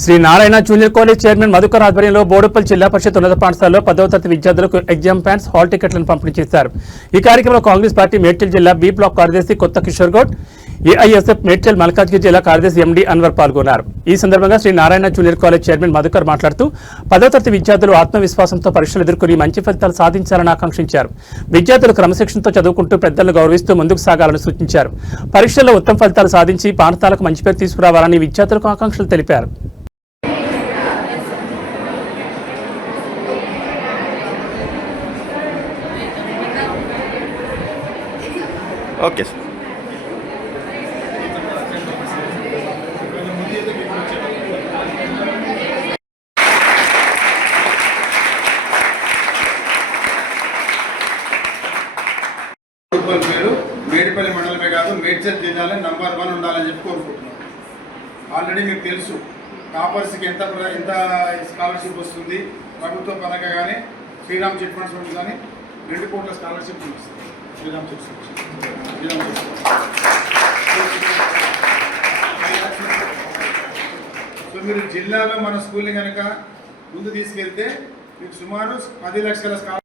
Shri Narayana junior college chairman Madhukar ఆధ్వర్యంలో బోడుపల్లి జిల్లా పరిషత్ ఉన్నత పాఠశాలలో 10వ తరగతి విద్యార్థులకు ఎగ్జామ్ ప్యాన్స్, హాల్ టికెట్లను పంపిణీ చేశారు. ఈ కార్యక్రమంలో కాంగ్రెస్ పార్టీ మేడ్చల్ జిల్లా బి బ్లాక్ కార్యదర్శి కొత్త కిషోర్ గౌడ్, ఏఐఎస్ఎఫ్ మేడ్చల్ మల్కాజ్గిరి జిల్లా కార్యదర్శి ఎండి అన్వర్ పాల్గొన్నారు. ఈ సందర్భంగా Sri Narayana junior college chairman Madhukar మాట్లాడుతూ 10వ తరగతి విద్యార్థులు ఆత్మవిశ్వాసంతో పరీక్షలు ఎదుర్కొని మంచి ఫలితాలు సాధించాలని ఆకాంక్షించారు. విద్యార్థులు క్రమశిక్షణతో చదువుకుంటూ పెద్దలను గౌరవిస్తూ ముందుకు సాగాలని సూచించారు. పరీక్షల్లో ఉత్తమ ఫలితాలు సాధించి పాఠశాలకు మంచి పేరు తీసుకురావాలని విద్యార్థులకు ఆకాంక్షలు తెలిపారు. Okay sir. పేరు మేడిపల్లి మండలమే కాదు మేడ్చల్ జిల్లాలో నంబర్ 1 ఉండాలని చెప్పి కోరుకుంటున్నాం. ఆల్రెడీ మీకు తెలుసు టాపర్స్కి ఎంత స్కాలర్షిప్ వస్తుంది. ప్రభుత్వ పరంగా కానీ శ్రీరామ్ చిట్ ఫండ్స్ నుండి కానీ 2 కోట్ల స్కాలర్షిప్ వస్తుంది. శ్రీరామ్ చిట్ సో మీరు జిల్లాలో మన స్కూల్ని కనుక ముందు తీసుకెళ్తే మీకు సుమారు 10 లక్షల స్కాలర్షిప్.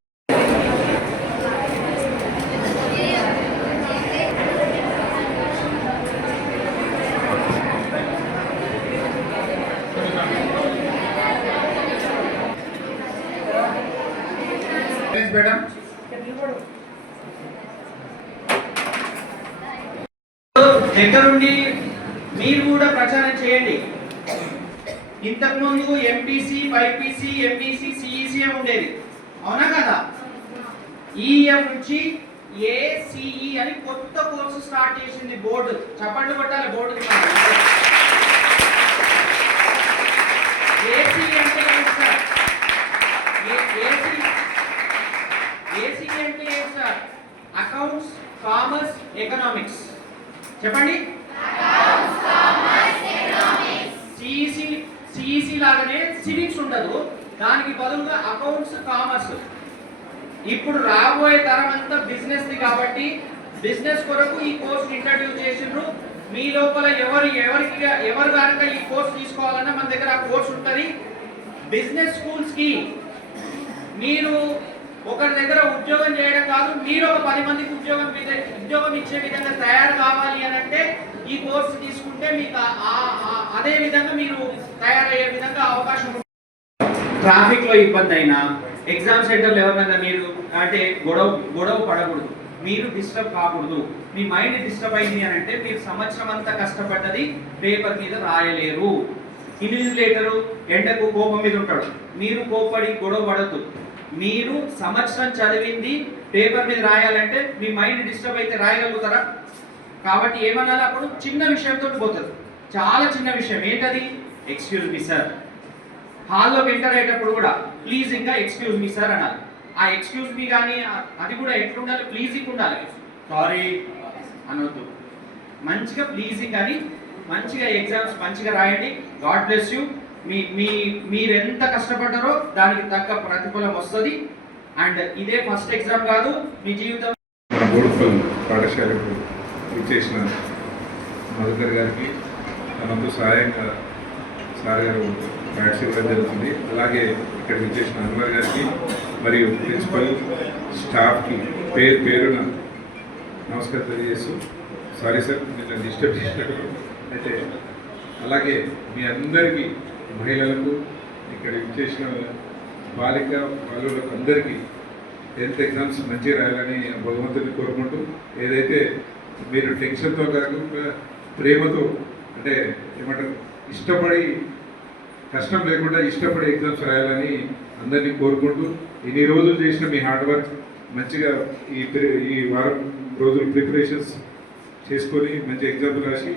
మేడం దగ్గరుండి మీరు కూడా ప్రచారం చేయండి. ఇంతకుముందు ఎంపీసీ, బైపీసీ, ఎంఈసీ, సిఈసీ ఉండేది, అవునా కదా? ఈ ఇయర్ నుంచి ఏసీఈ అని కొత్త కోర్సు స్టార్ట్ చేసింది బోర్డు. చప్పట్లు కొట్టాలి బోర్డు. ఏసీఈ అంటే ఏంటి సార్? ఏసీఈ అంటే ఏంటి సార్? Accounts, commerce, economics. చెప్పండి. సిఈసి లాగానే సివిక్స్ ఉండదు, దానికి బదులుగా అకౌంట్స్, కామర్స్. ఇప్పుడు రాబోయే తరం అంతా బిజినెస్ ది కాబట్టి బిజినెస్ కొరకు ఈ కోర్స్ ఇంట్రడ్యూస్ చేసిండ్రు. మీ లోపల ఎవరు కనుక ఈ కోర్స్ తీసుకోవాలన్నా మన దగ్గర ఆ కోర్స్ ఉంటుంది. బిజినెస్ స్కూల్స్ కి మీరు ఒకరి దగ్గర ఉద్యోగం చేయడం కాదు, మీరు ఒక 10 మందికి ఉద్యోగం ఇచ్చే విధంగా తయారు కావాలి అని అంటే ఈ కోర్సు తీసుకుంటే మీకు అదే విధంగా మీరు తయారయ్యే విధంగా అవకాశం ఉంటుంది. ట్రాఫిక్ లో ఇబ్బంది అయినా, ఎగ్జామ్ సెంటర్లో ఎవరినైనా మీరు అంటే గొడవ పడకూడదు, మీరు డిస్టర్బ్ కాకూడదు. మీ మైండ్ డిస్టర్బ్ అయింది అని అంటే మీరు సంవత్సరం అంతా కష్టపడ్డది పేపర్ మీద రాయలేరు. ఇన్విజిలేటరు ఎండకు కోపం మీద ఉంటాడు, మీరు కోపడి గొడవ పడద్దు. మీరు సంవత్సరం చదివింది పేపర్ మీద రాయాలంటే మీ మైండ్ డిస్టర్బ్ అయితే రాయగలుగుతారా? కాబట్టి ఏమనాలి, అప్పుడు చిన్న విషయంతో పోతుంది. చాలా చిన్న విషయం ఏంటది? Excuse me sir. హాల్లోకి ఎంటర్ అయ్యేటప్పుడు కూడా ప్లీజింగ్గా ఎక్స్క్యూజ్ మీ సార్ అనాలి. ఆ ఎక్స్క్యూజ్ మీ కానీ అది కూడా ఎట్లుండాలి? ప్లీజింగ్ ఉండాలి, సారీ అనొద్దు. మంచిగా ప్లీజింగ్ అని మంచిగా ఎగ్జామ్స్ మంచిగా రాయండి. God bless you. మీరు ఎంత కష్టపడ్డారో దానికి తగ్గ ప్రతిఫలం వస్తుంది. అండ్ ఇదే ఫస్ట్ ఎగ్జామ్ కాదు, మీ జీవితం. మన బోడుపల్లి పాఠశాలకు ఇచ్చేసిన మధుకర్ గారికి తనతో సహాయంగా సార్ గారు బ్యాట్స్ ఇవ్వడం జరుగుతుంది. అలాగే ఇక్కడ ఇచ్చేసిన అన్వర్ గారికి మరియు ప్రిన్సిపల్ స్టాఫ్కి పేరున నమస్కారం తెలియజేస్తూ, సారీ సార్ మీరు డిస్టర్బ్ చేసినట్టు. అయితే అలాగే మీ అందరికీ, మహిళలకు, ఇక్కడ ఇచ్చేసిన బాలిక బాలులకు అందరికీ 10th ఎగ్జామ్స్ మంచిగా రాయాలని భగవంతుని కోరుకుంటూ, ఏదైతే మీరు టెన్షన్తో కాకుండా ప్రేమతో అంటే ఏమంటారు ఇష్టపడి కష్టం లేకుండా ఇష్టపడి ఎగ్జామ్స్ రాయాలని అందరినీ కోరుకుంటూ, ఇన్ని రోజులు చేసిన మీ హార్డ్ వర్క్ మంచిగా ఈ వారం రోజులు ప్రిపరేషన్స్ చేసుకొని మంచి ఎగ్జామ్స్ రాసి